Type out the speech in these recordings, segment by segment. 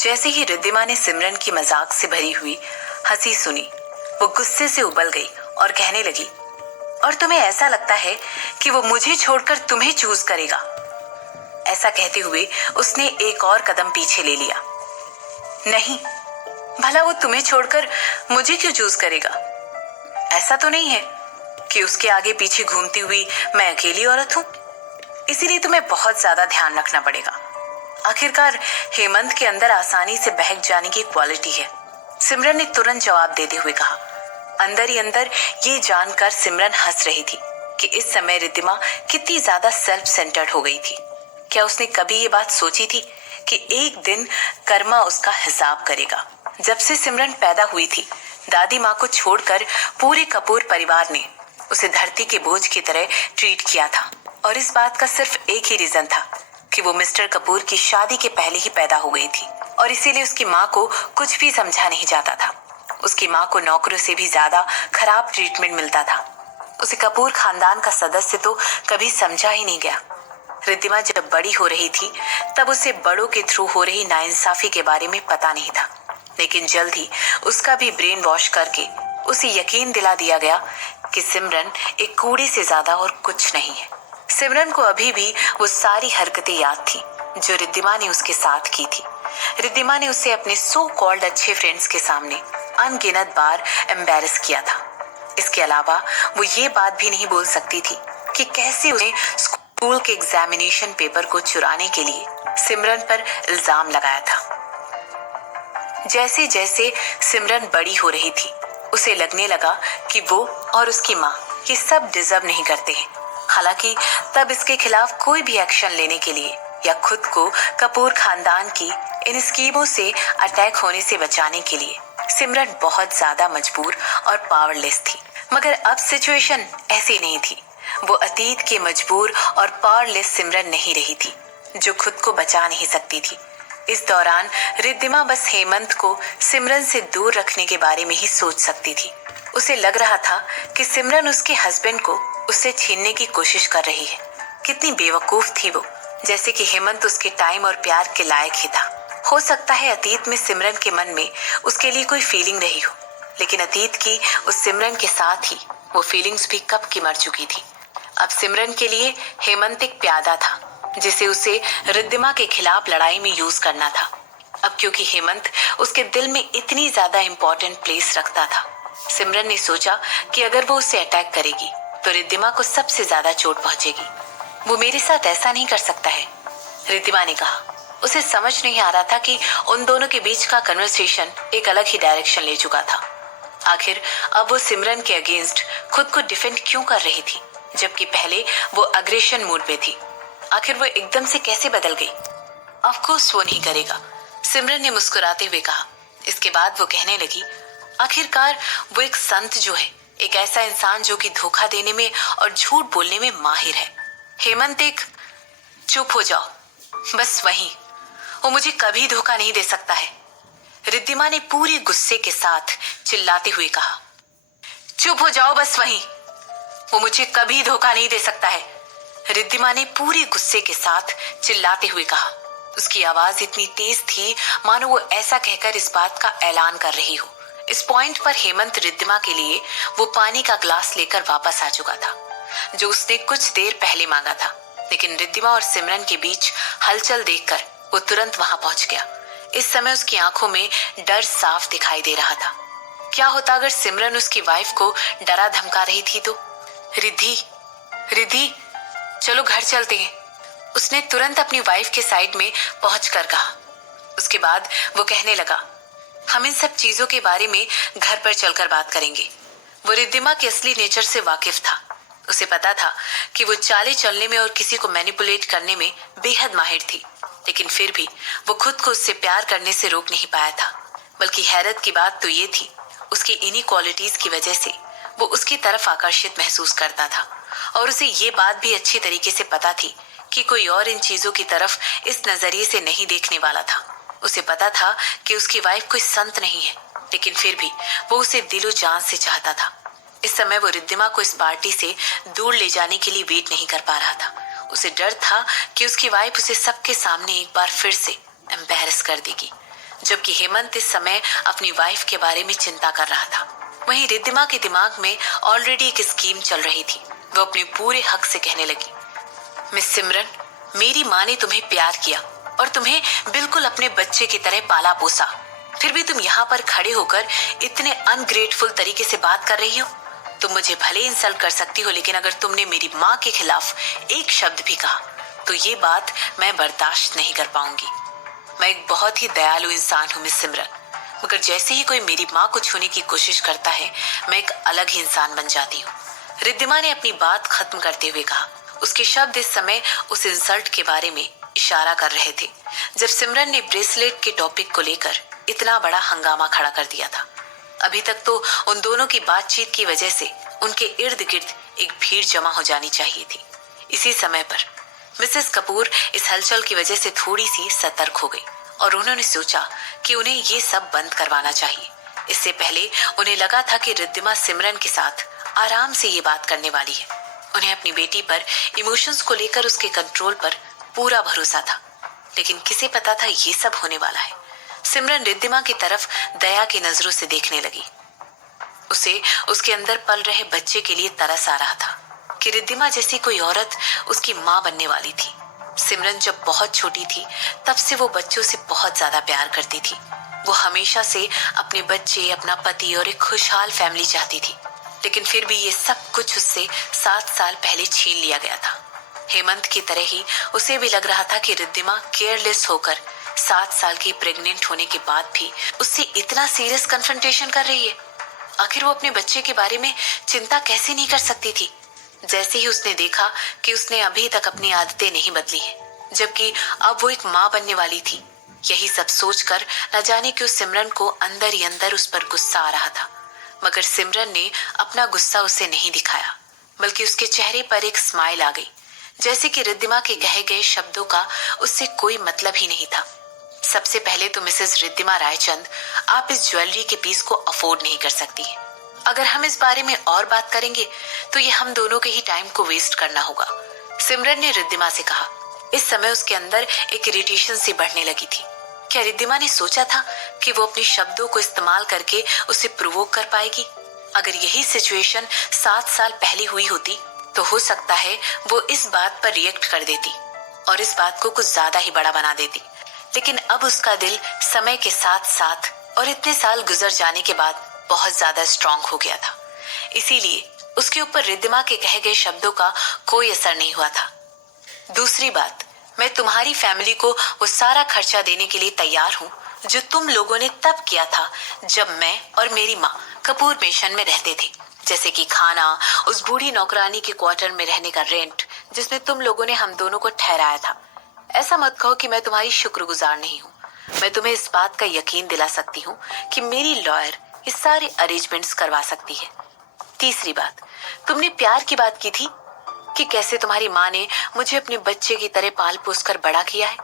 जैसे ही रिद्धिमा ने सिमरन की मजाक से भरी हुई हंसी सुनी, वो गुस्से से उबल गई और कहने लगी, और तुम्हें ऐसा लगता है कि वो मुझे छोड़कर तुम्हें चूज करेगा? ऐसा कहते हुए उसने एक और कदम पीछे ले लिया। नहीं, भला वो तुम्हें छोड़कर मुझे क्यों चूज करेगा? ऐसा तो नहीं है कि उसके आगे पीछे घूमती हुई मैं अकेली औरत हूं। इसीलिए तुम्हें बहुत ज्यादा ध्यान रखना पड़ेगा। आखिरकार हेमंत के अंदर आसानी से बहक जाने की क्वालिटी है, सिमरन ने तुरंत जवाब देते हुए कहा। अंदर ही अंदर ये जानकर सिमरन हंस रही थी कि इस समय रिद्धिमा कितनी ज्यादा सेल्फ सेंटर्ड हो गई थी। क्या उसने कभी ये बात सोची थी कि एक दिन कर्मा उसका हिसाब करेगा? जब से सिमरन पैदा हुई थी, दादी माँ को छोड़कर पूरे कपूर परिवार ने उसे धरती के बोझ की तरह ट्रीट किया था, और इस बात का सिर्फ एक ही रीजन था कि वो मिस्टर कपूर की शादी के पहले ही पैदा हो गई थी, और इसीलिए उसकी माँ को कुछ भी समझा नहीं जाता था। उसकी माँ को नौकरों से भी ज्यादा खराब ट्रीटमेंट मिलता था। उसे कपूर खानदान का सदस्य तो कभी समझा ही नहीं गया। रिद्धिमा जब बड़ी हो रही थी तब उसे बड़ों के थ्रू हो रही नाइंसाफी के बारे में पता नहीं था, लेकिन जल्द ही उसका भी ब्रेन वॉश करके उसे यकीन दिला दिया गया कि सिमरन एक कूड़े से ज्यादा और कुछ नहीं है। सिमरन को अभी भी वो सारी हरकतें याद थी जो रिद्धिमा ने उसके साथ की थी। रिद्धिमा ने उसे अपने सो कॉल्ड अच्छे फ्रेंड्स के सामने अनगिनत बार एम्बैरस किया था। इसके अलावा वो ये बात भी नहीं बोल सकती थी कि कैसे उसने स्कूल के एग्जामिनेशन पेपर को चुराने के लिए सिमरन पर इल्जाम लगाया था। जैसे जैसे सिमरन बड़ी हो रही थी, उसे लगने लगा कि वो और उसकी माँ ये सब डिजर्व नहीं करते हैं। हालांकि तब इसके खिलाफ कोई भी एक्शन लेने के लिए या खुद को कपूर खानदान की इन स्कीमों से अटैक होने से बचाने के लिए सिमरन बहुत ज्यादा मजबूर और पावरलेस थी। मगर अब सिचुएशन ऐसी नहीं थी। वो अतीत के मजबूर और पावरलेस सिमरन नहीं रही थी जो खुद को बचा नहीं सकती थी। इस दौरान रिद्धिमा बस हेमंत को सिमरन से दूर रखने के बारे में ही सोच सकती थी। उसे लग रहा था कि सिमरन उसके हस्बैंड को उससे छीनने की कोशिश कर रही है। कितनी बेवकूफ थी वो, जैसे कि हेमंत उसके टाइम और प्यार के लायक ही था। हो सकता है अतीत में सिमरन के मन में उसके लिए कोई फीलिंग रही हो, लेकिन अतीत की उस सिमरन के साथ ही वो फीलिंग्स भी कब की मर चुकी थी। अब सिमरन के लिए हेमंत एक प्यादा था जिसे उसे रिद्धिमा के खिलाफ लड़ाई में यूज करना था। अब क्योंकि हेमंत उसके दिल में इतनी ज्यादा इंपॉर्टेंट प्लेस रखता था, सिमरन ने सोचा कि अगर वो उसे अटैक करेगी तो रिद्धिमा को सबसे ज्यादा चोट पहुंचेगी। वो मेरे साथ ऐसा नहीं कर सकता है, रिद्धिमा ने कहा। उसे समझ नहीं आ रहा था कि उन दोनों के बीच का कन्वर्सेशन एक अलग ही डायरेक्शन ले चुका था। आखिर अब वो सिमरन के अगेंस्ट खुद को डिफेंड क्यों कर रही थी, जबकि पहले वो अग्रेशन मूड पे थी। आखिर वो एकदम से कैसे बदल गई? ऑफ कोर्स वो नहीं करेगा, सिमरन ने मुस्कुराते हुए कहा। इसके बाद वो कहने लगी, आखिरकार वो एक संत जो है, एक ऐसा इंसान जो कि धोखा देने में और झूठ बोलने में माहिर है। हेमंत एक चुप हो जाओ, बस वही, वो मुझे कभी धोखा नहीं दे सकता है, रिद्धिमा ने पूरे गुस्से के साथ चिल्लाते हुए कहा। चुप हो जाओ, बस वही, वो मुझे कभी धोखा नहीं दे सकता है, रिद्धिमा ने पूरे गुस्से के साथ चिल्लाते हुए कहा। उसकी आवाज इतनी तेज थी मानो वो ऐसा कहकर इस बात का ऐलान कर रही हो। इस पॉइंट पर हेमंत रिद्धिमा के लिए वो पानी का ग्लास लेकर वापस आ चुका था जो उसने कुछ देर पहले मांगा था, लेकिन रिद्धिमा और सिमरन के बीच हलचल देखकर वो तुरंत वहां पहुंच गया। इस समय उसकी आंखों में डर साफ दिखाई दे रहा था। क्या होता अगर सिमरन उसकी वाइफ को डरा धमका रही थी तो? रिद्धि, रिद्धि, चलो घर चलते हैं, उसने तुरंत अपनी वाइफ के साइड में पहुंचकर कहा। उसके बाद वो कहने लगा, हम इन सब चीजों के बारे में घर पर चलकर बात करेंगे। वो रिद्धिमा के असली नेचर से वाकिफ था। उसे पता था कि वो चालें चलने में और किसी को मैनिपुलेट करने में बेहद माहिर थी, लेकिन फिर भी वो खुद को उससे प्यार करने से रोक नहीं पाया था। बल्कि हैरत की बात तो ये थी, उसकी इन्हीं क्वालिटीज की वजह से वो उसकी तरफ आकर्षित महसूस करता था, और उसे ये बात भी अच्छी तरीके से पता थी कि कोई और इन चीजों की तरफ इस नजरिए से नहीं देखने वाला था। उसे पता था कि उसकी वाइफ कोई संत नहीं है, लेकिन फिर भी वो उसे दिलो जान से चाहता था। इस समय वो रिद्धिमा को इस पार्टी से दूर ले जाने के लिए वेट नहीं कर पा रहा था। उसे डर था कि उसकी वाइफ उसे सबके सामने एक बार फिर से एम्बैरस कर देगी, जबकि हेमंत इस समय अपनी वाइफ के बारे में चिंता कर रहा था। वहीं रिद्धिमा के दिमाग में ऑलरेडी एक स्कीम चल रही थी। वो अपने पूरे हक से कहने लगी, मिस सिमरन, मेरी माँ ने तुम्हें प्यार किया और तुम्हें बिल्कुल अपने बच्चे की तरह पाला पोसा, फिर भी तुम यहाँ पर खड़े होकर इतने अनग्रेटफुल तरीके से बात कर रही हो। तुम मुझे भले इंसल्ट कर सकती हो, लेकिन अगर तुमने मेरी माँ के खिलाफ एक शब्द भी कहा तो ये बात मैं बर्दाश्त नहीं कर पाऊंगी। मैं एक बहुत ही दयालु इंसान हूँ मिस सिमरन, मगर जैसे ही कोई मेरी माँ को छूने की कोशिश करता है, मैं एक अलग ही इंसान बन जाती हूँ। रिद्धिमा ने अपनी बात खत्म करते हुए कहा। उसके शब्द इस समय उस इंसल्ट के बारे में इशारा कर रहे थे, जब सिमरन ने ब्रेसलेट के टॉपिक को लेकर इतना बड़ा हंगामा खड़ा कर दिया था। अभी तक तो उन दोनों की बातचीत की वजह से उनके इर्द गिर्द एक भीड़ जमा हो जानी चाहिए थी। इसी समय पर मिसेस कपूर इस हलचल की वजह से थोड़ी सी सतर्क हो गई और उन्होंने सोचा कि उन्हें ये सब बंद करवाना चाहिए। इससे पहले उन्हें लगा था कि रिद्धिमा सिमरन के साथ आराम से ये बात करने वाली है। उन्हें अपनी बेटी पर इमोशंस को लेकर उसके कंट्रोल पर पूरा भरोसा था, लेकिन किसे पता था ये सब होने वाला है। सिमरन रिद्धिमा की तरफ दया की नजरों से देखने लगी। उसे उसके अंदर पल रहे बच्चे के लिए तरस आ रहा था कि रिद्धिमा जैसी कोई औरत उसकी माँ बनने वाली थी। सिमरन जब बहुत छोटी थी तब से वो बच्चों से बहुत ज्यादा प्यार करती थी। वो हमेशा से अपने बच्चे, अपना पति और एक खुशहाल फैमिली चाहती थी, लेकिन फिर भी ये सब कुछ उससे 7 साल पहले छीन लिया गया था। हेमंत की तरह ही उसे भी लग रहा था कि रिद्धिमा केयरलेस होकर 7 साल की प्रेग्नेंट होने के बाद भी उससे इतना सीरियस कन्फ्रंटेशन कर रही है। आखिर वो अपने बच्चे के बारे में चिंता कैसे नहीं कर सकती थी। जैसे ही उसने देखा कि उसने अभी तक अपनी आदतें नहीं बदली है, जबकि अब वो एक माँ बनने वाली थी, यही सब सोचकर न जाने क्यों सिमरन को अंदर ही अंदर उस पर गुस्सा आ रहा था। मगर सिमरन ने अपना गुस्सा उसे नहीं दिखाया, बल्कि उसके चेहरे पर एक स्माइल आ गई, जैसे कि रिद्धिमा के कहे गए शब्दों का उससे कोई मतलब ही नहीं था। सबसे पहले तो मिसेस रिद्धिमा रायचंद, आप इस ज्वेलरी के पीस को अफोर्ड नहीं कर सकती हैं। अगर हम इस बारे में और बात करेंगे तो ये हम दोनों के ही टाइम को वेस्ट करना होगा, सिमरन ने रिद्धिमा से कहा। इस समय उसके अंदर एक इरिटेशन सी बढ़ने लगी थी। क्या रिद्धिमा ने सोचा था कि वो अपने शब्दों को इस्तेमाल करके उसे प्रोवोक कर पाएगी? अगर यही सिचुएशन 7 साल पहले हुई होती तो हो सकता है वो इस बात पर रिएक्ट कर देती और इस बात को कुछ ज्यादा ही बड़ा बना देती। लेकिन अब उसका दिल समय के साथ साथ और इतने साल गुजर जाने के बाद बहुत ज्यादा स्ट्रांग हो गया था। इसीलिए उसके ऊपर रिद्धिमा के कहे गए शब्दों का कोई असर नहीं हुआ था। दूसरी बात, मैं तुम्हारी फैमिली को वो सारा खर्चा देने के लिए तैयार हूँ जो तुम लोगों ने तब किया था जब मैं और मेरी माँ कपूर मेंशन में रहते थे, जैसे कि खाना, उस बूढ़ी नौकरानी के क्वार्टर में रहने का रेंट जिसमें तुम लोगों ने हम दोनों को ठहराया था। ऐसा मत कहो कि मैं तुम्हारी शुक्रगुजार नहीं हूँ। मैं तुम्हें इस बात का यकीन दिला सकती हूँ कि मेरी लॉयर ये सारे अरेंजमेंट्स करवा सकती है। तीसरी बात, तुमने प्यार की बात की थी कि कैसे तुम्हारी माँ ने मुझे अपने बच्चे की तरह पाल पोस कर बड़ा किया है।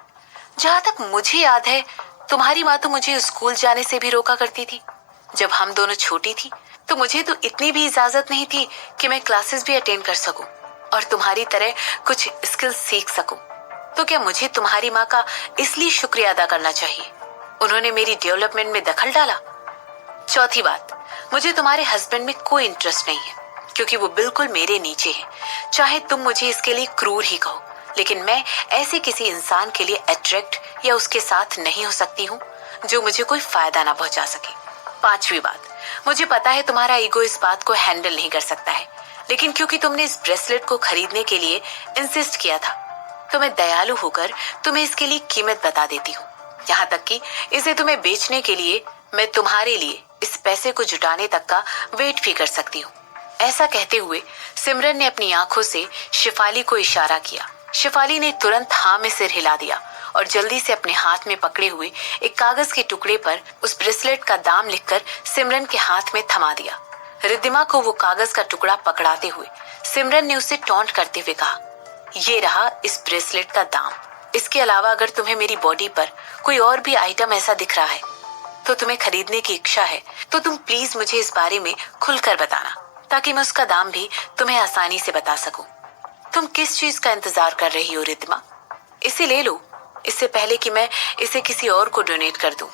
जहाँ तक मुझे याद है, तुम्हारी माँ तो मुझे स्कूल जाने से भी रोका करती थी। जब हम दोनों छोटी थी तो मुझे तो इतनी भी इजाजत नहीं थी कि मैं क्लासेस भी अटेंड कर सकूं और तुम्हारी तरह कुछ स्किल्स सीख सकूं। तो क्या मुझे तुम्हारी माँ का इसलिए शुक्रिया अदा करना चाहिए? उन्होंने मेरी डेवलपमेंट में दखल डाला। चौथी बात, मुझे तुम्हारे हस्बैंड में कोई इंटरेस्ट नहीं है क्योंकि वो बिल्कुल मेरे नीचे है। चाहे तुम मुझे इसके लिए क्रूर ही कहो, लेकिन मैं ऐसे किसी इंसान के लिए अट्रैक्ट या उसके साथ नहीं हो सकती हूँ जो मुझे कोई फायदा ना पहुंचा सके। पांचवी बात, मुझे पता है तुम्हारा ईगो इस बात को हैंडल नहीं कर सकता है, लेकिन क्योंकि तुमने इस ब्रेसलेट को खरीदने के लिए इंसिस्ट किया था तो मैं दयालु होकर तुम्हें इसके लिए कीमत बता देती हूँ। यहाँ तक कि इसे तुम्हें बेचने के लिए मैं तुम्हारे लिए इस पैसे को जुटाने तक का वेट भी कर सकती हूँ। ऐसा कहते हुए सिमरन ने अपनी आंखों से शिफाली को इशारा किया। शिफाली ने तुरंत हाँ में सिर हिला दिया और जल्दी से अपने हाथ में पकड़े हुए एक कागज के टुकड़े पर उस ब्रेसलेट का दाम लिखकर सिमरन के हाथ में थमा दिया। रिद्धिमा को वो कागज का टुकड़ा पकड़ाते हुए सिमरन ने उसे टॉन्ट करते हुए कहा, ये रहा इस ब्रेसलेट का दाम। इसके अलावा अगर तुम्हें मेरी बॉडी पर कोई और भी आइटम ऐसा दिख रहा है तो तुम्हें खरीदने की इच्छा है तो तुम प्लीज मुझे इस बारे में खुलकर बताना ताकि मैं उसका दाम भी तुम्हें आसानी से बता सकूं। तुम किस चीज का इंतजार कर रही हो रिद्धिमा? इसे ले लो, इससे पहले कि मैं इसे किसी और को डोनेट कर दूं।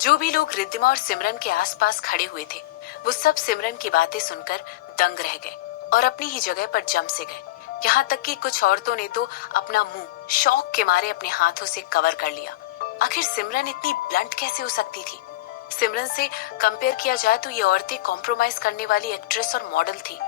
जो भी लोग रिद्धिमा और सिमरन के आसपास खड़े हुए थे, वो सब सिमरन की बातें सुनकर दंग रह गए और अपनी ही जगह पर जम से गए। यहाँ तक कि कुछ औरतों ने तो अपना मुंह शौक के मारे अपने हाथों से कवर कर लिया। आखिर सिमरन इतनी ब्लंट कैसे हो सकती थी? सिमरन से कंपेयर किया जाए तो ये औरतें कॉम्प्रोमाइज करने वाली एक्ट्रेस और मॉडल थी।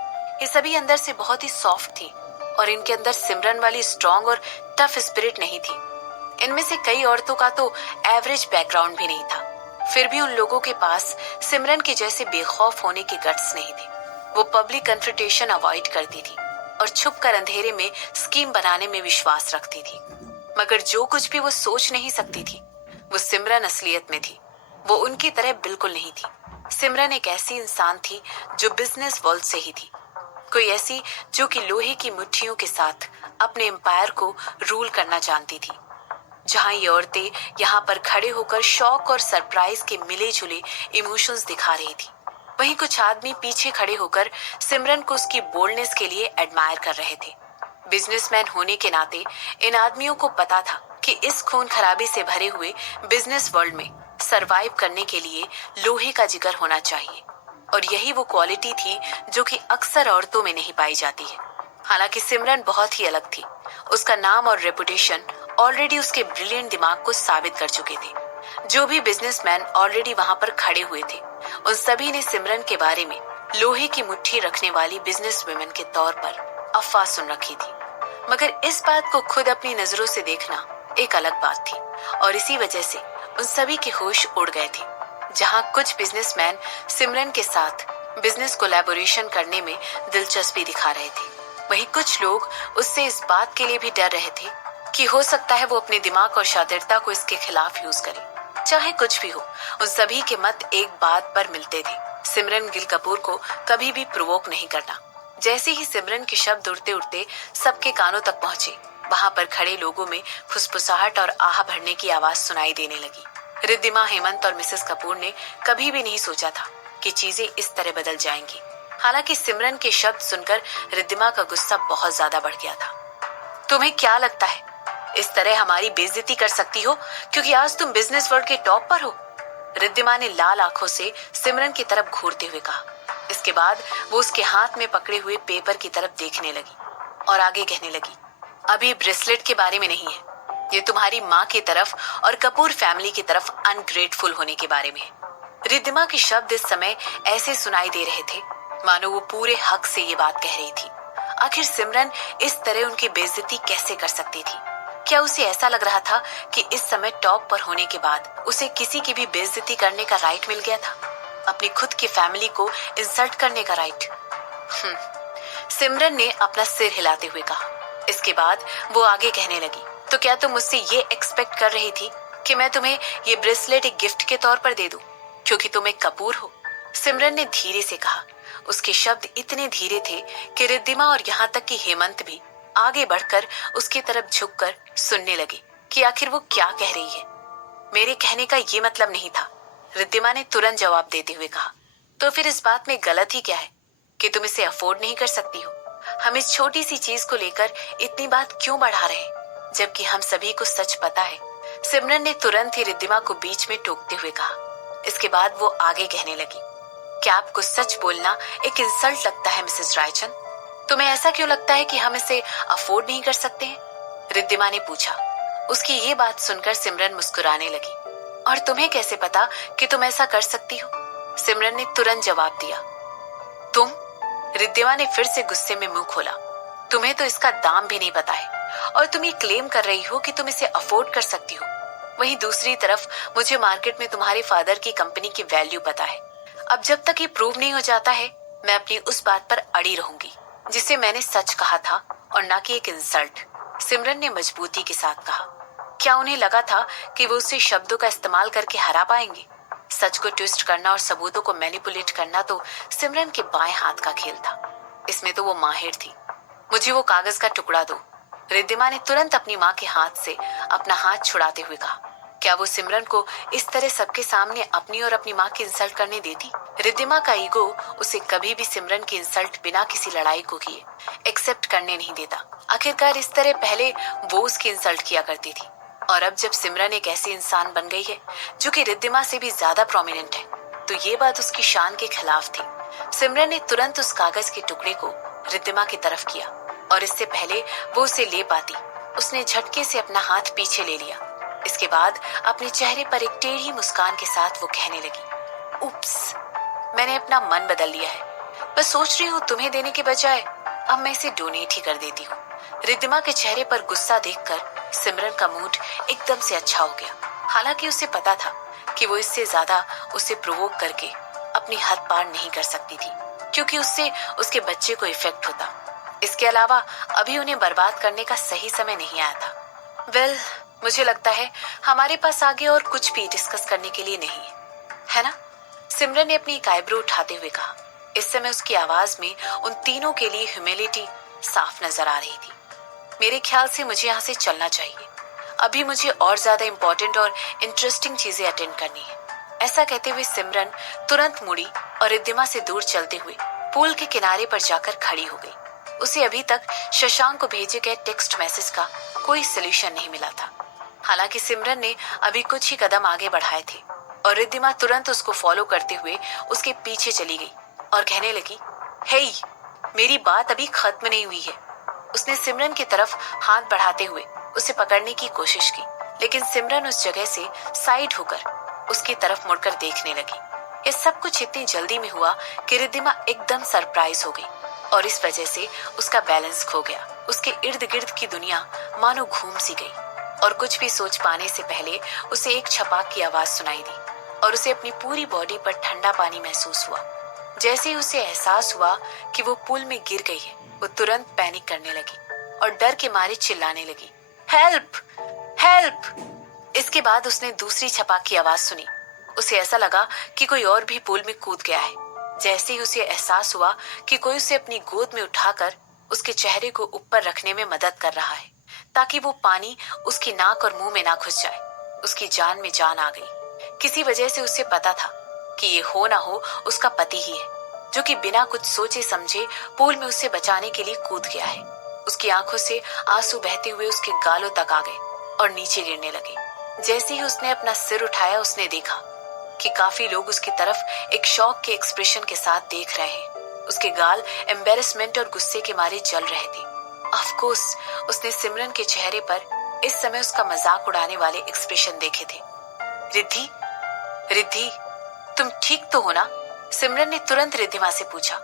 ये सभी अंदर से बहुत ही सॉफ्ट थी और इनके अंदर सिमरन वाली स्ट्रॉन्ग और टफ स्पिरिट नहीं थी। इनमें से कई औरतों का तो एवरेज बैकग्राउंड भी नहीं था, फिर भी उन लोगों के पास सिमरन के जैसे बेखौफ होने के गट्स नहीं थे। वो पब्लिक कन्फ्रंटेशन अवॉइड करती थी और छुपकर अंधेरे में स्कीम बनाने में विश्वास रखती थी। मगर जो कुछ भी वो सोच नहीं सकती थी, वो सिमरन असलियत में थी। वो उनकी तरह बिल्कुल नहीं थी। सिमरन एक ऐसी इंसान थी जो बिजनेस वर्ल्ड से ही थी, कोई ऐसी जो कि लोहे की मुट्ठियों के साथ अपने एम्पायर को रूल करना जानती थी। जहां ये औरतें यहाँ पर खड़े होकर शौक और सरप्राइज के मिले जुले इमोशंस दिखा रही थी, वहीं कुछ आदमी पीछे खड़े होकर सिमरन को उसकी बोल्डनेस के लिए एडमायर कर रहे थे। बिजनेसमैन होने के नाते इन आदमियों को पता था कि इस खून खराबे से भरे हुए बिजनेस वर्ल्ड में सरवाइव करने के लिए लोहे का जिगर होना चाहिए, और यही वो क्वालिटी थी जो कि अक्सर औरतों में नहीं पाई जाती है। हालांकि सिमरन बहुत ही अलग थी। उसका नाम और रेपुटेशन ऑलरेडी उसके ब्रिलियंट दिमाग को साबित कर चुके थे। जो भी बिजनेसमैन ऑलरेडी वहां पर खड़े हुए थे, उन सभी ने सिमरन के बारे में लोहे की मुट्ठी रखने वाली बिजनेस वुमेन के तौर पर अफवाह सुन रखी थी। मगर इस बात को खुद अपनी नजरों से देखना एक अलग बात थी, और इसी वजह से उन सभी के होश उड़ गए थे। जहां कुछ बिजनेसमैन सिमरन के साथ बिजनेस कोलैबोरेशन करने में दिलचस्पी दिखा रहे थे, वहीं कुछ लोग उससे इस बात के लिए भी डर रहे थे कि हो सकता है वो अपने दिमाग और शातिरता को इसके खिलाफ यूज करे। चाहे कुछ भी हो, उन सभी के मत एक बात पर मिलते थे, सिमरन गिल कपूर को कभी भी प्रोवोक नहीं करना। जैसे ही सिमरन के शब्द उड़ते उड़ते सबके कानों तक पहुंचे, वहां पर खड़े लोगों में फुसफुसाहट और आह भरने की आवाज सुनाई देने लगी। रिद्धिमा, हेमंत और मिसेस कपूर ने कभी भी नहीं सोचा था कि चीजें इस तरह बदल जाएंगी। हालांकि सिमरन के शब्द सुनकर रिद्धिमा का गुस्सा बहुत ज्यादा बढ़ गया था। तुम्हें क्या लगता है इस तरह हमारी बेइज्जती कर सकती हो क्योंकि आज तुम बिजनेस वर्ल्ड के टॉप पर हो? रिद्धिमा ने लाल आंखों से सिमरन की तरफ घूरते हुए कहा। इसके बाद वो उसके हाथ में पकड़े हुए पेपर की तरफ देखने लगी और आगे कहने लगी, अभी ब्रेसलेट के बारे में नहीं है, ये तुम्हारी माँ की तरफ और कपूर फैमिली की तरफ अनग्रेटफुल होने के बारे में है। रिद्धिमा के शब्द इस समय ऐसे सुनाई दे रहे थे मानो वो पूरे हक से ये बात कह रही थी। आखिर सिमरन इस तरह उनकी बेइज्जती कैसे कर सकती थी? क्या उसे ऐसा लग रहा था कि इस समय टॉप पर होने के बाद उसे किसी की भी बेइज्जती करने का राइट मिल गया था? अपनी खुद की फैमिली को इंसल्ट करने का राइट? सिमरन ने अपना सिर हिलाते हुए कहा। इसके बाद वो आगे कहने लगी, तो क्या तुम मुझसे ये एक्सपेक्ट कर रही थी कि मैं तुम्हें ये ब्रेसलेट एक गिफ्ट के तौर पर दे दूं क्योंकि तुम एक कपूर हो? सिमरन ने धीरे से कहा। उसके शब्द इतने धीरे थे कि रिद्धिमा और यहाँ तक कि हेमंत भी आगे बढ़कर उसकी तरफ झुककर सुनने लगे कि आखिर वो क्या कह रही है। मेरे कहने का ये मतलब नहीं था, रिद्धिमा ने तुरंत जवाब देते हुए कहा। तो फिर इस बात में गलत ही क्या है कि तुम इसे अफोर्ड नहीं कर सकती हो? हम इस छोटी सी चीज को लेकर इतनी बात क्यों बढ़ा रहे हैं जबकि हम सभी को सच पता है? सिमरन ने तुरंत ही रिद्धिमा को बीच में टोकते हुए कहा। इसके बाद वो आगे कहने लगी, क्या आपको सच बोलना एक इंसल्ट लगता है मिसेस रायचंद? तुम्हें ऐसा क्यों लगता है कि हम इसे अफोर्ड नहीं कर सकते हैं? रिद्धिमा ने पूछा। उसकी ये बात सुनकर सिमरन मुस्कुराने लगी। और तुम्हें कैसे पता कि तुम ऐसा कर सकती हो? सिमरन ने तुरंत जवाब दिया। तुम? रिद्धिमा ने फिर से गुस्से में मुंह खोला। तुम्हें तो इसका दाम भी नहीं पता है और तुम ये क्लेम कर रही हो कि तुम इसे अफोर्ड कर सकती हो। वहीं दूसरी तरफ मुझे मार्केट में तुम्हारे फादर की कंपनी की वैल्यू पता है। अब जब तक ये प्रूव नहीं हो जाता है, मैं अपनी उस बात पर अड़ी रहूंगी जिसे मैंने सच कहा था और ना कि एक इंसल्ट। सिमरन ने मजबूती के साथ कहा। क्या उन्हें लगा था कि वो उसे शब्दों का इस्तेमाल करके हरा पाएंगे? सच को ट्विस्ट करना और सबूतों को मैनिपुलेट करना तो सिमरन के बाएं हाथ का खेल था। इसमें तो वो माहिर थी। मुझे वो कागज का टुकड़ा दो। रिद्धिमा ने तुरंत अपनी माँ के हाथ से अपना हाथ छुड़ाते हुए कहा। क्या वो सिमरन को इस तरह सबके सामने अपनी और अपनी माँ की इंसल्ट करने देती? रिद्धिमा का ईगो उसे कभी भी सिमरन की इंसल्ट बिना किसी लड़ाई को किए एक्सेप्ट करने नहीं देता। आखिरकार इस तरह पहले वो उसकी इंसल्ट किया करती थी, और अब जब सिमरन एक ऐसी इंसान बन गई है जो कि रिद्धिमा से भी ज्यादा प्रोमिनेंट है, तो ये बात उसकी शान के खिलाफ थी। सिमरन ने तुरंत उस कागज के टुकड़े को रिद्धिमा की तरफ किया, और इससे पहले वो उसे ले पाती उसने झटके से अपना हाथ पीछे ले लिया। इसके बाद अपने चेहरे पर एक टेढ़ी मुस्कान के साथ वो कहने लगी, उप्स, मैंने अपना मन बदल लिया है। बस सोच रही हूँ तुम्हें देने के बजाय अब मैं इसे डोनेट ही कर देती हूँ। रिद्धिमा के चेहरे पर गुस्सा देखकर सिमरन का मूड एकदम से अच्छा हो गया। हालांकि उसे पता था कि वो इससे ज्यादा उसे प्रोवोक करके अपनी हद पार नहीं कर सकती थी, क्योंकि उससे उसके बच्चे को इफेक्ट होता। इसके अलावा अभी उन्हें बर्बाद करने का सही समय नहीं आया था। वेल, मुझे लगता है हमारे पास आगे और कुछ भी डिस्कस करने के लिए नहीं है ना? सिमरन ने अपनी एक आईब्रो उठाते हुए कहा। इस समय उसकी आवाज में उन तीनों के लिए ह्यूमिलिटी साफ नजर आ रही थी। मेरे ख्याल से मुझे यहाँ से चलना चाहिए। अभी मुझे और ज्यादा इंपॉर्टेंट और इंटरेस्टिंग चीजें अटेंड करनी है। ऐसा कहते हुए सिमरन तुरंत मुड़ी और रिद्धिमा से दूर चलते हुए पूल के किनारे पर जाकर खड़ी हो गई। उसे अभी तक शशांक को भेजे गए टेक्स्ट मैसेज का कोई सोल्यूशन नहीं मिला था। हालांकि सिमरन ने अभी कुछ ही कदम आगे बढ़ाए थे और रिद्धिमा तुरंत उसको फॉलो करते हुए उसके पीछे चली गई और कहने लगी, हे, मेरी बात अभी खत्म नहीं हुई है। उसने सिमरन की तरफ हाथ बढ़ाते हुए उसे पकड़ने की कोशिश की, लेकिन सिमरन उस जगह से साइड होकर उसकी तरफ मुड़कर देखने लगी। ये सब कुछ इतनी जल्दी में हुआ कि रिद्धिमा एकदम सरप्राइज हो गई और इस वजह से उसका बैलेंस खो गया। उसके इर्द गिर्द की दुनिया मानो घूम सी गई और कुछ भी सोच पाने से पहले उसे एक छपाक की आवाज सुनाई दी और उसे अपनी पूरी बॉडी पर ठंडा पानी महसूस हुआ। जैसे ही उसे एहसास हुआ कि वो पूल में गिर गई है, वो तुरंत पैनिक करने लगी और डर के मारे चिल्लाने लगी, हेल्प, हेल्प। इसके बाद उसने दूसरी छपाक की आवाज सुनी। उसे ऐसा लगा कि कोई और भी पूल में कूद गया है। जैसे ही उसे एहसास हुआ कि कोई उसे अपनी गोद में उठाकर उसके चेहरे को ऊपर रखने में मदद कर रहा है ताकि वो पानी उसकी नाक और मुंह में ना घुस जाए, उसकी जान में जान आ गई। किसी वजह से उसे पता था कि ये हो ना हो उसका पति ही है, जो कि बिना कुछ सोचे समझे पूल में उसे बचाने के लिए कूद गया है। उसकी आंखों से आंसू बहते हुए उसके गालों तक आ गए और नीचे गिरने लगे। जैसे ही उसने अपना सिर उठाया, उसने देखा कि काफी लोग उसकी तरफ एक शॉक के एक्सप्रेशन के साथ देख रहे हैं। उसके गाल एम्बेरसमेंट और गुस्से के मारे जल रहे थे। ऑफ कोर्स उसने सिमरन के चेहरे पर इस समय उसका मजाक उड़ाने वाले एक्सप्रेशन देखे थे। रिद्धि, रिद्धि, तुम ठीक तो हो ना? सिमरन ने तुरंत रिद्धिमा से पूछा।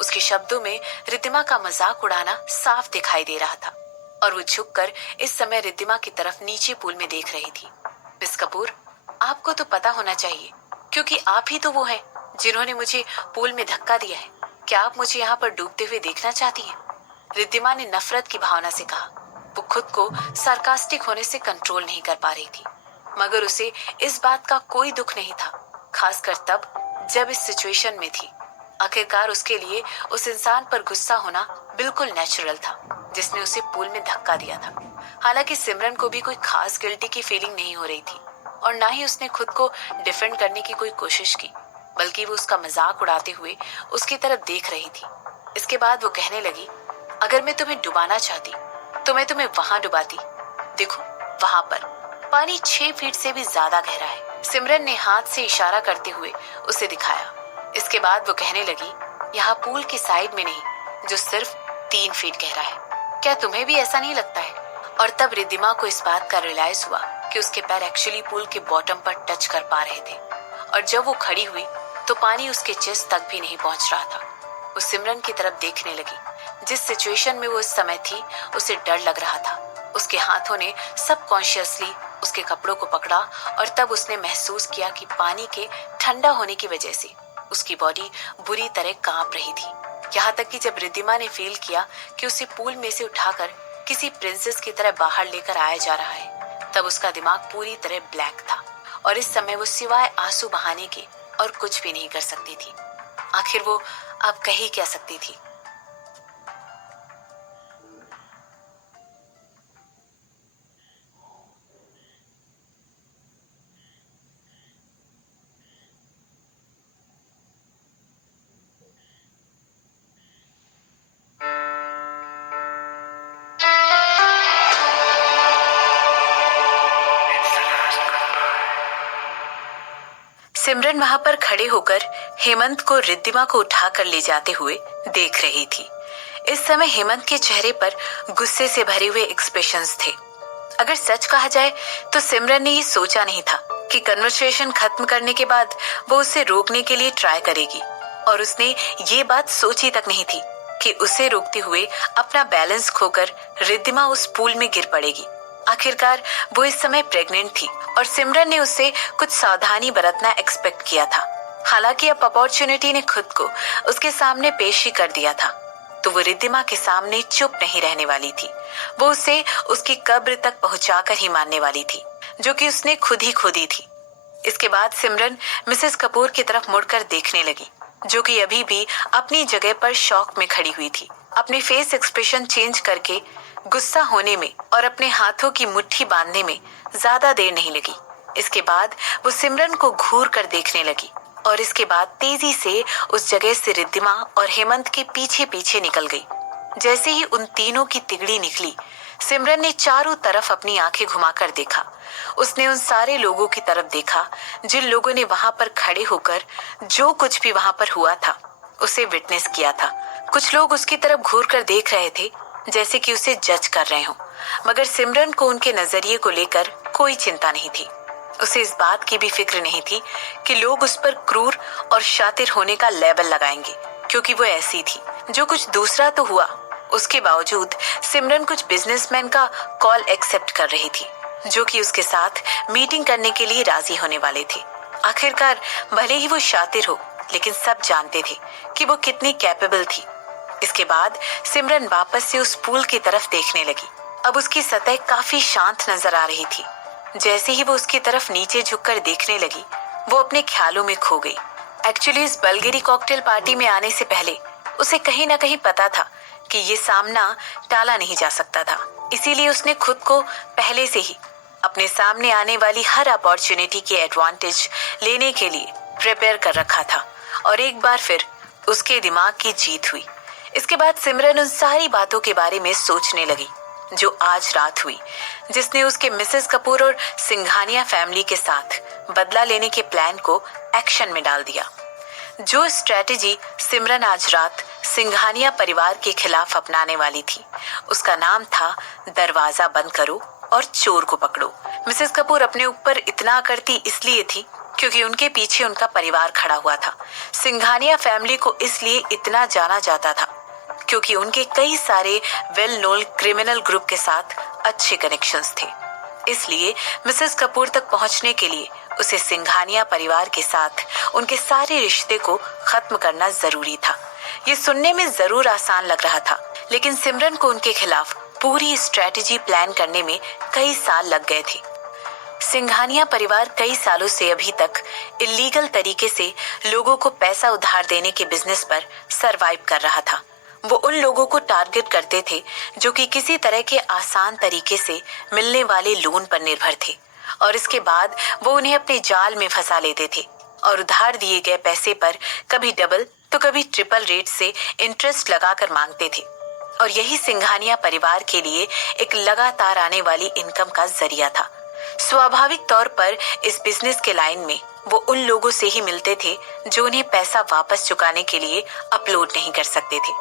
उसके शब्दों में रिद्धिमा का मजाक उड़ाना साफ दिखाई दे रहा था और वो झुककर इस समय रिद्धिमा की तरफ नीचे पूल में देख रही थी। मिस कपूर, आपको तो पता होना चाहिए, क्योंकि आप ही तो वो हैं जिन्होंने मुझे पूल में धक्का दिया है। क्या आप मुझे यहाँ पर डूबते हुए देखना चाहती हैं? रिद्धिमा ने नफरत की भावना से कहा। वो खुद को सार्कास्टिक होने से कंट्रोल नहीं कर पा रही थी, मगर उसे इस बात का कोई दुख नहीं था, खासकर तब जब इस सिचुएशन में थी। आखिरकार उसके लिए उस इंसान पर गुस्सा होना बिल्कुल नेचुरल था जिसने उसे पूल में धक्का दिया था। हालांकि सिमरन को भी कोई खास गिल्टी की फीलिंग नहीं हो रही थी और ना ही उसने खुद को डिफेंड करने की कोई कोशिश की, बल्कि वो उसका मजाक उड़ाते हुए उसकी तरफ देख रही थी। इसके बाद वो कहने लगी, अगर मैं तुम्हें डुबाना चाहती तो मैं तुम्हें वहां डुबाती। देखो, वहां पर पानी 6 फीट से भी ज्यादा गहरा है। सिमरन ने हाथ से इशारा करते हुए उसे दिखाया। इसके बाद वो कहने लगी, यहाँ पूल की साइड में नहीं, जो सिर्फ 3 फीट गहरा है। क्या तुम्हें भी ऐसा नहीं लगता है? और तब रिद्धिमा को इस बात का रियलाइज हुआ कि उसके पैर एक्चुअली पूल के बॉटम पर टच कर पा रहे थे और जब वो खड़ी हुई तो पानी उसके चेस्ट तक भी नहीं पहुंच रहा था। वो सिमरन की तरफ देखने लगी। जिस सिचुएशन में वो इस समय थी, उसे डर लग रहा था। उसके हाथों ने सबकॉन्शियसली उसके कपड़ों को पकड़ा और तब उसने महसूस किया कि पानी के ठंडा होने की वजह से उसकी बॉडी बुरी तरह कांप रही थी। यहाँ तक कि जब रिद्धिमा ने फील किया कि उसे पूल में से उठाकर किसी प्रिंसेस की तरह बाहर लेकर आया जा रहा है, तब उसका दिमाग पूरी तरह ब्लैक था और इस समय वो सिवाय आंसू बहाने के और कुछ भी नहीं कर सकती थी। आखिर वो अब कह ही क्या सकती थी। सिमरन वहां पर खड़े होकर हेमंत को रिद्धिमा को उठाकर ले जाते हुए देख रही थी। इस समय हेमंत के चेहरे पर गुस्से से भरे हुए एक्सप्रेशंस थे। अगर सच कहा जाए तो सिमरन ने ये सोचा नहीं था कि कन्वर्सेशन खत्म करने के बाद वो उसे रोकने के लिए ट्राई करेगी, और उसने ये बात सोची तक नहीं थी कि उसे रोकते हुए अपना बैलेंस खोकर रिद्धिमा उस पूल में गिर पड़ेगी। आखिरकार वो इस समय प्रेग्नेंट थी और सिमरन ने उससे कुछ सावधानी बरतना एक्सपेक्ट किया था। हालांकि अब अपॉर्चुनिटी ने खुद को उसके सामने पेश ही कर दिया था, तो वो रिद्धिमा के सामने चुप नहीं रहने वाली थी। वो उसे उसकी कब्र तक पहुंचाकर ही मानने वाली थी, जो कि उसने खुद ही खोदी थी। इसके बाद सिमरन मिसेस कपूर की तरफ मुड़कर देखने लगी, जो कि अभी भी अपनी जगह पर शॉक में खड़ी हुई थी। अपने फेस एक्सप्रेशन चेंज करके गुस्सा होने में और अपने हाथों की मुट्ठी बांधने में ज्यादा देर नहीं लगी। इसके बाद वो सिमरन को घूर कर देखने लगी और इसके बाद तेजी से उस जगह से रिद्धिमा और हेमंत के पीछे पीछे निकल गई। जैसे ही उन तीनों की तिगड़ी निकली, सिमरन ने चारों तरफ अपनी आंखें घुमाकर देखा। उसने उन सारे लोगों की तरफ देखा जिन लोगों ने वहां पर खड़े होकर जो कुछ भी वहां पर हुआ था उसे विटनेस किया था। कुछ लोग उसकी तरफ घूर कर देख रहे थे जैसे कि उसे जज कर रहे हो, मगर सिमरन को उनके नजरिए को लेकर कोई चिंता नहीं थी। उसे इस बात की भी फिक्र नहीं थी कि लोग उस पर क्रूर और शातिर होने का लेबल लगाएंगे, क्योंकि वो ऐसी थी। जो कुछ दूसरा तो हुआ, उसके बावजूद सिमरन कुछ बिजनेसमैन का कॉल एक्सेप्ट कर रही थी, जो कि उसके साथ मीटिंग करने के लिए राजी होने वाले थे। आखिरकार भले ही वो शातिर हो, लेकिन सब जानते थे कि वो कितनी कैपेबल थी। इसके बाद सिमरन वापस से उस पूल की तरफ देखने लगी। अब उसकी सतह काफी शांत नजर आ रही थी। जैसे ही वो उसकी तरफ नीचे झुककर देखने लगी, वो अपने ख्यालों में खो गई। एक्चुअली इस बल्गेरी कॉकटेल पार्टी में आने से पहले उसे कहीं ना कहीं पता था कि ये सामना टाला नहीं जा सकता था। इसीलिए उसने खुद को पहले से ही अपने सामने आने वाली हर अपॉर्चुनिटी की एडवांटेज लेने के लिए प्रिपेयर कर रखा था, और एक बार फिर उसके दिमाग की जीत हुई। इसके बाद सिमरन उन सारी बातों के बारे में सोचने लगी जो आज रात हुई, जिसने उसके मिसेस कपूर और सिंघानिया फैमिली के साथ बदला लेने के प्लान को एक्शन में डाल दिया। जो स्ट्रेटेजी सिमरन आज रात सिंघानिया परिवार के खिलाफ अपनाने वाली थी, उसका नाम था दरवाजा बंद करो और चोर को पकड़ो। मिसेस कपूर अपने ऊपर इतना करती इसलिए थी क्योंकि उनके पीछे उनका परिवार खड़ा हुआ था। सिंघानिया फैमिली को इसलिए इतना जाना जाता था क्योंकि उनके कई सारे वेल नोन क्रिमिनल ग्रुप के साथ अच्छे कनेक्शंस थे। इसलिए मिसेस कपूर तक पहुंचने के लिए उसे सिंघानिया परिवार के साथ उनके सारे रिश्ते को खत्म करना जरूरी था। ये सुनने में जरूर आसान लग रहा था, लेकिन सिमरन को उनके खिलाफ पूरी स्ट्रेटेजी प्लान करने में कई साल लग गए थे। सिंघानिया परिवार कई सालों से अभी तक इलीगल तरीके से लोगों को पैसा उधार देने के बिजनेस पर सरवाइव कर रहा था। वो उन लोगों को टारगेट करते थे जो कि किसी तरह के आसान तरीके से मिलने वाले लोन पर निर्भर थे, और इसके बाद वो उन्हें अपने जाल में फंसा लेते थे और उधार दिए गए पैसे पर कभी डबल तो कभी ट्रिपल रेट से इंटरेस्ट लगाकर मांगते थे। और यही सिंघानिया परिवार के लिए एक लगातार आने वाली इनकम का जरिया था। स्वाभाविक तौर पर इस बिजनेस के लाइन में वो उन लोगों से ही मिलते थे जो उन्हें पैसा वापस चुकाने के लिए अपलोड नहीं कर सकते थे।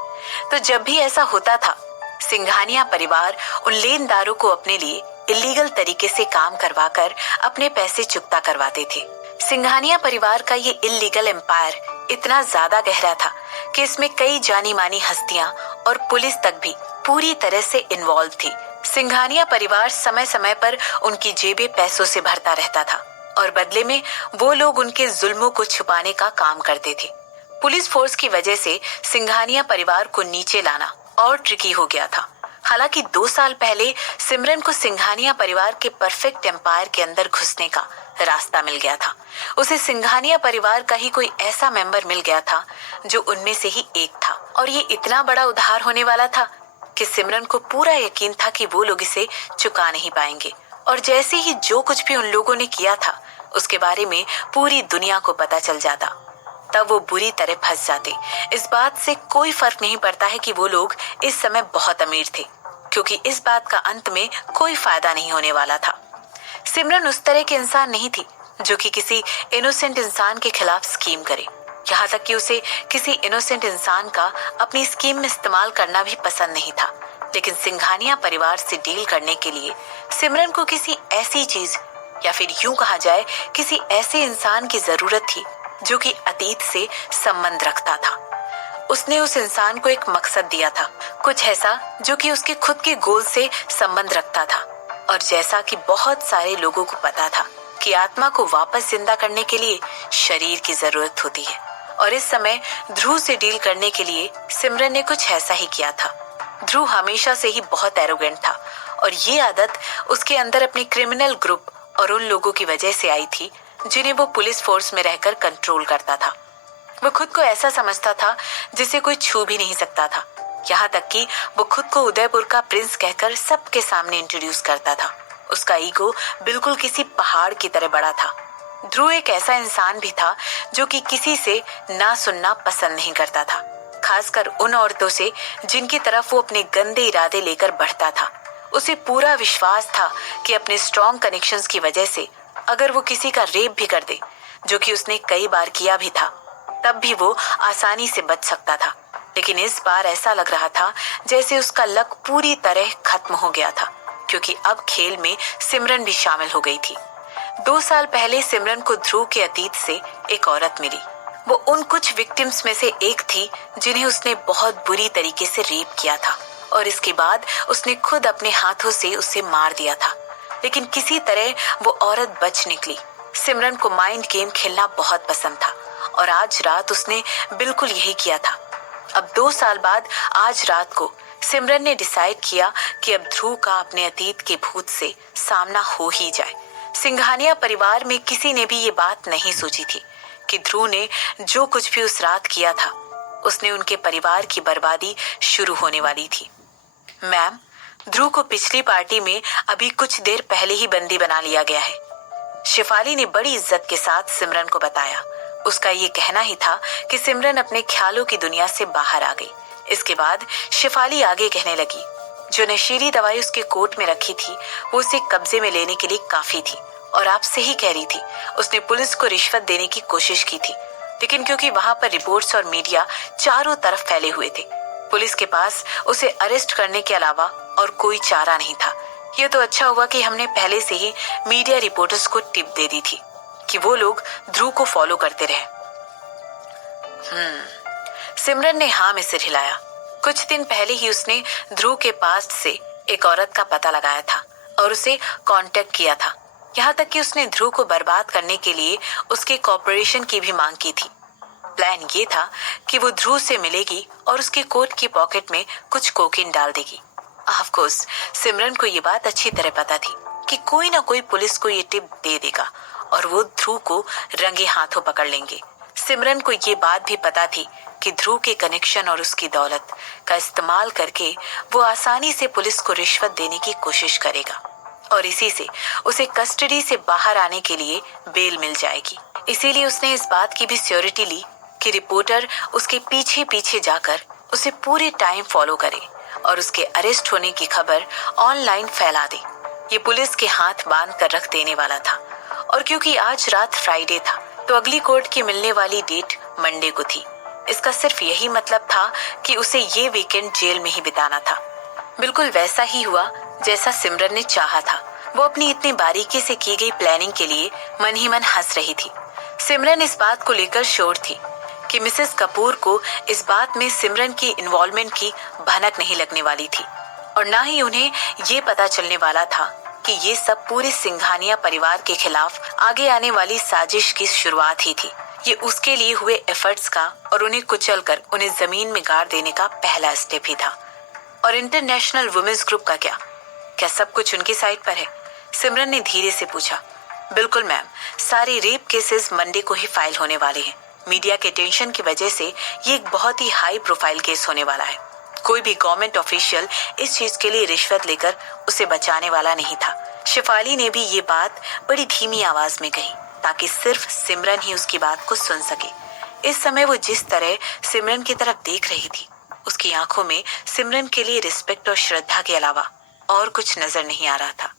तो जब भी ऐसा होता था, सिंघानिया परिवार उन लेनदारों को अपने लिए इलीगल तरीके से काम करवाकर अपने पैसे चुकता करवाते थे। सिंघानिया परिवार का ये इलीगल एम्पायर इतना ज्यादा गहरा था कि इसमें कई जानी मानी हस्तियां और पुलिस तक भी पूरी तरह से इन्वॉल्व थी। सिंघानिया परिवार समय समय पर उनकी जेबें पैसों से भरता रहता था, और बदले में वो लोग उनके जुल्मों को छुपाने का काम करते थे। पुलिस फोर्स की वजह से सिंघानिया परिवार को नीचे लाना और ट्रिकी हो गया था। हालांकि 2 साल पहले सिमरन को सिंघानिया परिवार के परफेक्ट एम्पायर के अंदर घुसने का रास्ता मिल गया था। उसे सिंघानिया परिवार का ही कोई ऐसा मेंबर मिल गया था जो उनमें से ही एक था, और ये इतना बड़ा उधार होने वाला था कि सिमरन को पूरा यकीन था कि वो लोग इसे चुका नहीं पाएंगे। और जैसे ही जो कुछ भी उन लोगों ने किया था उसके बारे में पूरी दुनिया को पता चल जाता, तब वो बुरी तरह फंस जाते। इस बात से कोई फर्क नहीं पड़ता है कि वो लोग इस समय बहुत अमीर थे, क्योंकि इस बात का अंत में कोई फायदा नहीं होने वाला था। सिमरन उस तरह के इंसान नहीं थी जो कि किसी इनोसेंट इंसान के खिलाफ स्कीम करे। यहाँ तक कि उसे किसी इनोसेंट इंसान का अपनी स्कीम में इस्तेमाल करना भी पसंद नहीं था। लेकिन सिंघानिया परिवार से डील करने के लिए सिमरन को किसी ऐसी चीज, या फिर यूं कहा जाए किसी ऐसे इंसान की जरूरत थी जो कि अतीत से संबंध रखता था। उसने उस इंसान को एक मकसद दिया था, कुछ ऐसा जो कि उसके खुद के गोल से संबंध रखता था। और जैसा कि बहुत सारे लोगों को पता था कि आत्मा को वापस जिंदा करने के लिए शरीर की जरूरत होती है, और इस समय ध्रुव से डील करने के लिए सिमरन ने कुछ ऐसा ही किया था। ध्रुव हमेशा से ही बहुत एरोगेंट था, और ये आदत उसके अंदर अपने क्रिमिनल ग्रुप और उन लोगों की वजह से आई थी जिन्हें वो पुलिस फोर्स में रहकर कंट्रोल करता था। वो खुद को ऐसा समझता था जिसे कोई छू भी नहीं सकता था। यहाँ तक कि वो खुद को उदयपुर का प्रिंस कहकर सबके सामने इंट्रोड्यूस करता था। उसका ईगो बिल्कुल किसी पहाड़ की तरह बड़ा था। ध्रुव एक ऐसा इंसान भी था जो कि किसी से ना सुनना पसंद नहीं करता था, खासकर उन औरतों से जिनकी तरफ वो अपने गंदे इरादे लेकर बढ़ता था। उसे पूरा विश्वास था कि अपने स्ट्रॉन्ग कनेक्शंस की वजह से अगर वो किसी का रेप भी कर दे, जो कि उसने कई बार किया भी था, तब भी वो आसानी से बच सकता था। लेकिन इस बार ऐसा लग रहा था जैसे उसका लक पूरी तरह खत्म हो गया था, क्योंकि अब खेल में सिमरन भी शामिल हो गई थी। 2 साल पहले सिमरन को ध्रुव के अतीत से एक औरत मिली। वो उन कुछ विक्टिम्स में से एक थी जिन्हें उसने बहुत बुरी तरीके से रेप किया था, और इसके बाद उसने खुद अपने हाथों से उसे मार दिया था। लेकिन किसी तरह वो औरत बच निकली। सिमरन को माइंड गेम खेलना बहुत पसंद था, और आज रात उसने बिल्कुल यही किया था। अब 2 साल बाद आज रात को सिमरन ने डिसाइड किया कि अब ध्रुव का अपने अतीत के भूत से सामना हो ही जाए। सिंघानिया परिवार में किसी ने भी ये बात नहीं सोची थी कि ध्रुव ने जो कुछ भी उस रात किया था, उसने उनके परिवार की बर्बादी शुरू होने वाली थी। मैम, ध्रुव को पिछली पार्टी में अभी कुछ देर पहले ही बंदी बना लिया गया है, शिफाली ने बड़ी इज्जत के साथ सिमरन को बताया। उसका ये कहना ही था कि सिमरन अपने ख्यालों की दुनिया से बाहर आ गई। इसके बाद शिफाली आगे कहने लगी, जो नशीली दवाई उसके कोट में रखी थी वो उसे कब्जे में लेने के लिए काफी थी, और आपसे ही कह रही थी उसने पुलिस को रिश्वत देने की कोशिश की थी, लेकिन क्योंकि वहां पर रिपोर्ट्स और मीडिया चारों तरफ फैले हुए थे, पुलिस के पास उसे अरेस्ट करने के अलावा और कोई चारा नहीं था। ये तो अच्छा हुआ कि हमने पहले से ही मीडिया रिपोर्टर्स को टिप दे दी थी कि वो लोग ध्रुव को फॉलो करते रहे। सिमरन ने हाँ में सिर हिलाया। कुछ दिन पहले ही उसने ध्रुव के पास से एक औरत का पता लगाया था और उसे कांटेक्ट किया था। यहाँ तक कि उसने ध्रुव को बर्बाद करने के लिए उसके कॉपरेशन की भी मांग की थी। प्लान ये था कि वो ध्रुव से मिलेगी और उसके कोट की पॉकेट में कुछ कोकीन डाल देगी। ऑफ कोर्स सिमरन को ये बात अच्छी तरह पता थी कि कोई ना कोई पुलिस को ये टिप दे देगा और वो ध्रुव को रंगे हाथों पकड़ लेंगे। सिमरन को ये बात भी पता थी कि ध्रुव के कनेक्शन और उसकी दौलत का इस्तेमाल करके वो आसानी से पुलिस को रिश्वत देने की कोशिश करेगा, और इसी से उसे कस्टडी से बाहर आने के लिए बेल मिल जाएगी। इसीलिए उसने इस बात की भी श्योरिटी ली कि रिपोर्टर उसके पीछे पीछे जाकर उसे पूरे टाइम फॉलो करे और उसके अरेस्ट होने की खबर ऑनलाइन फैला दे। ये पुलिस के हाथ बांध कर रख देने वाला था, और क्योंकि आज रात फ्राइडे था तो अगली कोर्ट की मिलने वाली डेट मंडे को थी। इसका सिर्फ यही मतलब था कि उसे ये वीकेंड जेल में ही बिताना था। बिल्कुल वैसा ही हुआ जैसा सिमरन ने चाहा था। वो अपनी इतनी बारीकी से की गई प्लानिंग के लिए मन ही मन हंस रही थी। सिमरन इस बात को लेकर श्योर थी कि मिसेस कपूर को इस बात में सिमरन की इन्वॉल्वमेंट की भनक नहीं लगने वाली थी, और ना ही उन्हें ये पता चलने वाला था कि ये सब पूरे सिंघानिया परिवार के खिलाफ आगे आने वाली साजिश की शुरुआत ही थी। ये उसके लिए हुए एफर्ट्स का और उन्हें कुचलकर उन्हें जमीन में गाड़ देने का पहला स्टेप ही था। और इंटरनेशनल वुमेन्स ग्रुप का क्या? क्या सब कुछ उनकी साइड पर है? सिमरन ने धीरे से पूछा। बिल्कुल मैम, सारे रेप केसेस मंडे को ही फाइल होने वाले हैं। मीडिया के टेंशन की वजह से ये एक बहुत ही हाई प्रोफाइल केस होने वाला है। कोई भी गवर्नमेंट ऑफिशियल इस चीज के लिए रिश्वत लेकर उसे बचाने वाला नहीं था। शिफाली ने भी ये बात बड़ी धीमी आवाज में कही ताकि सिर्फ सिमरन ही उसकी बात को सुन सके। इस समय वो जिस तरह सिमरन की तरफ देख रही थी, उसकी आंखों में सिमरन के लिए रिस्पेक्ट और श्रद्धा के अलावा और कुछ नजर नहीं आ रहा था।